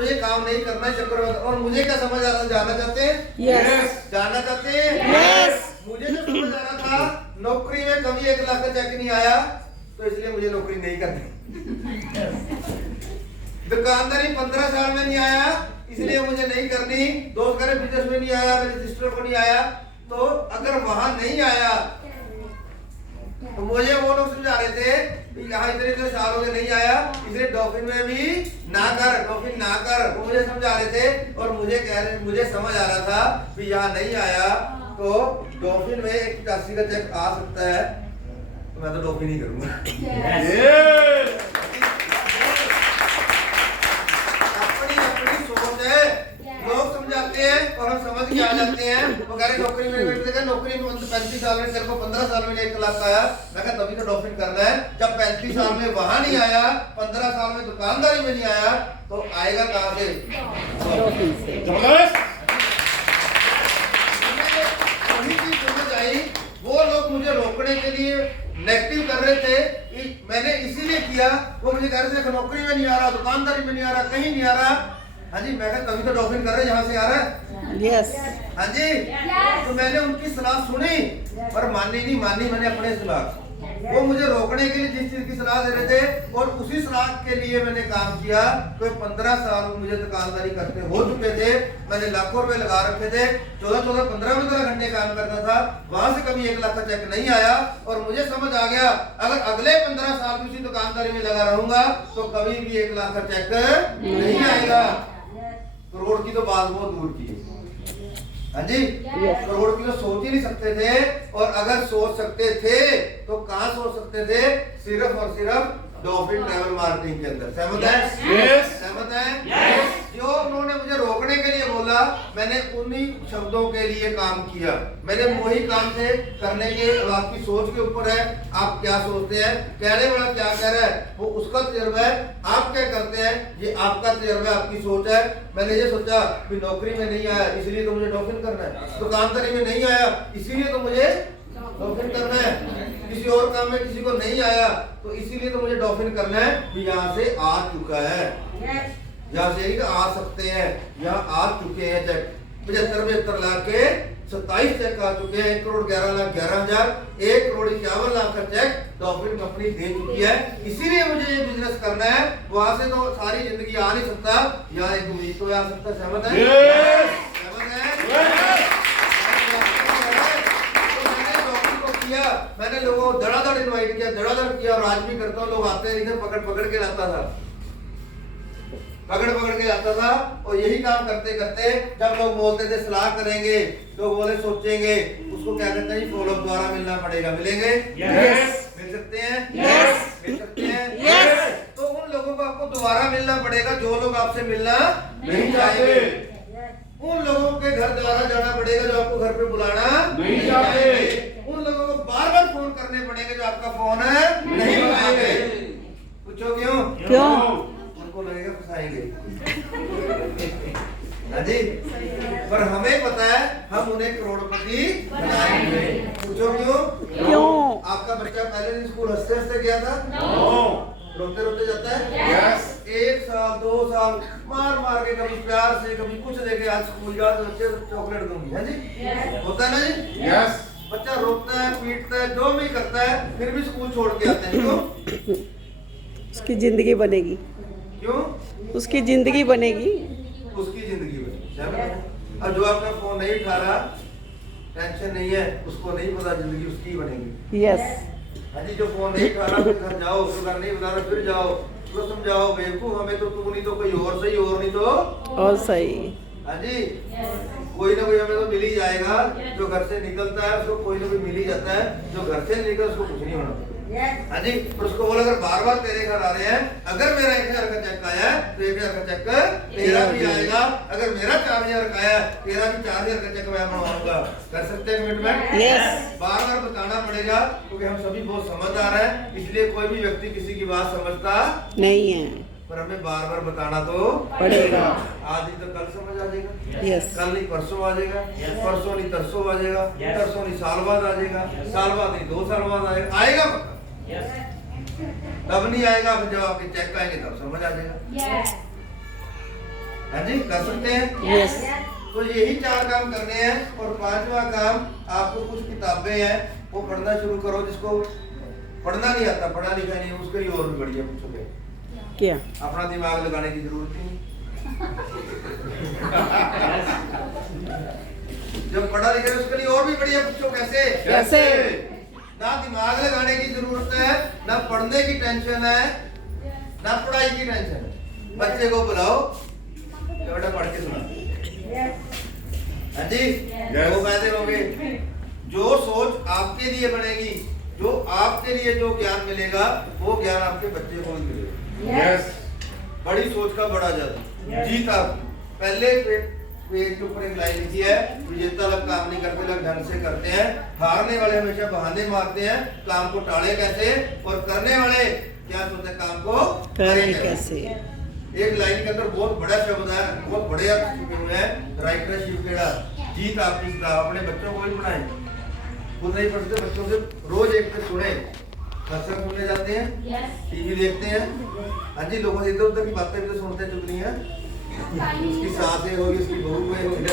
तो ये काम नहीं करना है चक्रवर्ती। और मुझे क्या समझ आ रहा, जानना चाहते हैं? यस। जानना चाहते हैं? यस। मुझे जो समझ आ रहा था नौकरी में कभी 1 लाख का चेक नहीं आया, तो इसलिए मुझे नौकरी नहीं करनी। दुकानदारी 15 साल में नहीं आया, इसलिए मुझे नहीं करनी। दोस्त करे बिजनेस में नहीं आया, मेरे सिस्टर को नहीं आया। तो अगर वहां नहीं आया तो मुझे वो लोग समझा रहे थे कि यहाँ इतने साल हो गए नहीं आया, इसलिए डॉल्फिन में भी ना कर, डॉल्फिन ना कर, वो मुझे समझा रहे थे। और मुझे कह रहे, मुझे समझ आ रहा था कि यहाँ नहीं आया तो डॉल्फिन में 81 का चेक आ सकता है, तो मैं तो डॉल्फिन ही करूंगा। अपनी अपनी सोच है, लोग समझाते हैं और हम समझ के आ जाते हैं। वो कह रहे नौकरी में नौकरी में 35 साल में तेरे को 15 साल में 1 लाख आया, मैं कहा तभी तो डॉल्फिन करना है। जब 35 साल में वहां नहीं आया, 15 साल में दुकानदारी में नहीं आया, तो आएगा कहां से? डॉल्फिन से। वही चीज समझ आई। वो लोग मुझे रोकने के लिए नेगेटिव कर रहे थे, मैंने इसीलिए किया। वो मुझे कह रहे थे नौकरी में नहीं आ रहा, दुकानदारी में नहीं आ रहा, कहीं नहीं आ रहा। हाँ जी, मैं कभी तो डॉल्फिन कर रहे यहाँ से आ रहा है। यस। हाँ जी, तो मैंने उनकी सलाह सुनी पर मानी नहीं, मानी मैंने अपने सलाह। वो मुझे रोकने के लिए जिस चीज की सलाह दे रहे थे और उसी सलाह के लिए मैंने काम किया। तो 15 साल मुझे दुकानदारी करते हो चुके थे, मैंने लाखों रुपए लगा रखे थे, 14-14, 15-15 घंटे काम करता था, वहां से कभी 1 लाख का चेक नहीं आया। और मुझे समझ आ गया अगर अगले 15 साल उसी दुकानदारी में लगा रहूंगा तो कभी भी 1 लाख का चेक नहीं आएगा। करोड़ की तो बात बहुत दूर की है। हाँ जी, करोड़ की तो सोच ही नहीं सकते थे। और अगर सोच सकते थे तो कहाँ सोच सकते थे? सिर्फ और सिर्फ डॉल्फिन ट्रैवल मार्केटिंग के अंदर। सहमत है? Yes. सहमत है? Yes. जो उन्होंने मुझे रोकने के लिए बोला, मैंने उन्हीं शब्दों के लिए काम किया। मैंने वही काम से करने के, अब आपकी सोच के ऊपर है, आप क्या सोचते हैं। कहने वाला क्या कह रहा है वो उसका तजुर्बा है, आप क्या करते हैं ये आपका तजुर्बा, आपकी सोच है। मैंने ये सोचा कि नौकरी में नहीं आया इसलिए तो मुझे डॉल्फिन करना है, दुकानदारी में नहीं आया इसीलिए तो मुझे डॉल्फिन करना है, किसी और काम में किसी को नहीं आया तो इसीलिए तो मुझे डॉल्फिन करना है। भी यहाँ से आ चुका है, यहाँ से आ सकते हैं, यहाँ आ चुके हैं चेक 75-72 लाख के 27 चेक आ चुके हैं। 1,11,11,11,000, 1,51,00,000 का चेक डॉल्फिन कंपनी दे चुकी है। इसीलिए मुझे ये बिजनेस करना है। वहां से तो सारी जिंदगी आ नहीं सकता, यहाँ एक उम्मीद तो आ सकता। सहमत है? सहमत है? मैंने लोगों को धड़ाधड़ इनवाइट किया, धड़ाधड़ किया और आज भी करता हूँ। लोग आते हैं इधर पकड़ के लाता था, पकड़ के लाता था। और यही काम करते करते जब लोग बोलते थे सलाह करेंगे, लोग बोले सोचेंगे, उसको क्या कहते हैं फॉलो दोबारा मिलना पड़ेगा। मिलेंगे? यस। मिल सकते हैं? यस। मिल सकते हैं? यस। तो उन लोगों को आपको दोबारा मिलना पड़ेगा जो लोग आपसे मिलना नहीं चाहेंगे। उन लोगों के घर दोबारा जाना पड़ेगा जो आपको घर पे बुलाना नहीं चाहते। उन लोगों को बार-बार फोन करने पड़ेंगे जो आपका फोन नहीं उठाएंगे। पूछो क्यों? क्यों? उनको लगेगा फंसाएंगे। हाँ जी, पर हमें पता है हम उन्हें करोड़पति बनाएंगे। पूछो क्यों? क्यों? आपका बच्चा पहले दिन स्कूल हंसते हंसते गया था, रोते रोते जाता है। Yes. 1 साल 2 साल मार के, कभी प्यार से, कभी कुछ देके आज स्कूल जाओ तो बच्चे चॉकलेट दूंगी। है जी? होता है ना जी? Yes. बच्चा रोता है, पीटता है, जो भी करता है, फिर भी स्कूल छोड़ के आते हैं। क्यों? उसकी जिंदगी बनेगी। क्यों? उसकी जिंदगी बनेगी। उसकी जिंदगी बनेगी। अब जो आपका फोन नहीं उठा रहा, टेंशन नहीं है, उसको नहीं पता जिंदगी उसकी बनेगी। यस। हाँ जी, जो फोन नहीं उठा रहा घर जाओ, उसको घर नहीं बता रहा फिर जाओ, उसको समझाओ बेवकूफ हमें तो तू नहीं तो कोई और सही, और नहीं तो और सही। हाँ जी, कोई ना कोई हमें तो मिल ही जाएगा। जो घर से निकलता है उसको कोई ना कोई मिल ही जाता है, जो घर से निकल उसको कुछ नहीं होना। हाँ जी, पर उसको बोला अगर बार बार तेरे घर आ रहे हैं, अगर मेरा 1,000 का चेक आया है तो 1,000 का चेक तेरा भी आएगा। अगर मेरा 4,000 का आया तेरा भी 4,000 का चेक मैं बनवाऊंगा। कर सकते हैं कमिटमेंट? यस। बार बार बताना पड़ेगा क्योंकि हम सभी बहुत समझदार हैं, इसलिए कोई भी व्यक्ति किसी की बात समझता नहीं है, पर हमें बार बार बताना तो पड़ेगा। आज ही तो कल समझ आ जाएगा, यस। कल नहीं परसों आ जाएगा, परसों नहीं तरसों आ जाएगा, तरसों नहीं साल बाद आ जाएगा, साल बाद नहीं 2 साल बाद आएगा, आएगा पक्का। तब नहीं आएगा फिर जब आपके चेक आएंगे तब समझ आ जाएगा। हाँ जी, कर सकते हैं। यस तो यही 4 काम करने हैं। और 5वां काम, आपको कुछ किताबें हैं वो पढ़ना शुरू करो। जिसको पढ़ना नहीं आता, पढ़ा लिखा नहीं है, उसके लिए और भी बढ़िया पूछोगे। क्या अपना दिमाग लगाने की जरूरत ही नहीं। जब पढ़ा लिखा है उसके लिए और भी बढ़िया पूछो। कैसे कैसे? ना दिमाग लगाने की जरूरत है, ना पढ़ने की टेंशन है, ना पढ़ाई की टेंशन है। बच्चे को बुलाओ, बेटा पढ़ के सुना। हाँ जी, वो फायदे होंगे। जो सोच आपके लिए बनेगी, जो आपके लिए जो ज्ञान मिलेगा, वो ज्ञान आपके बच्चे को भी मिलेगा। बड़ी सोच का बड़ा जादू। जीत आप पहले पेज के ऊपर एक लाइन लिखी है, विजेता लोग काम नहीं करते, लोग ढंग से करते हैं। हारने वाले हमेशा बहाने मारते हैं, काम को टाले कैसे। और करने वाले क्या सोचते हैं, काम को करें कैसे। एक लाइन के अंदर बहुत बड़ा शब्द है, बहुत बड़े अर्थ छुपे हुए हैं। राइटर शिवखेड़ा, जीत आपकी किताब। अपने बच्चों को भी पढ़ाएं, खुद नहीं पढ़ते, बच्चों से रोज एक पे सुने। सत्संग सुनने जाते हैं, टीवी देखते हैं। हाँ जी, लोगों से इधर उधर की बातें भी तो सुनते हैं, चुगलियां। उसकी सासें होगी, उसकी बहू होगी।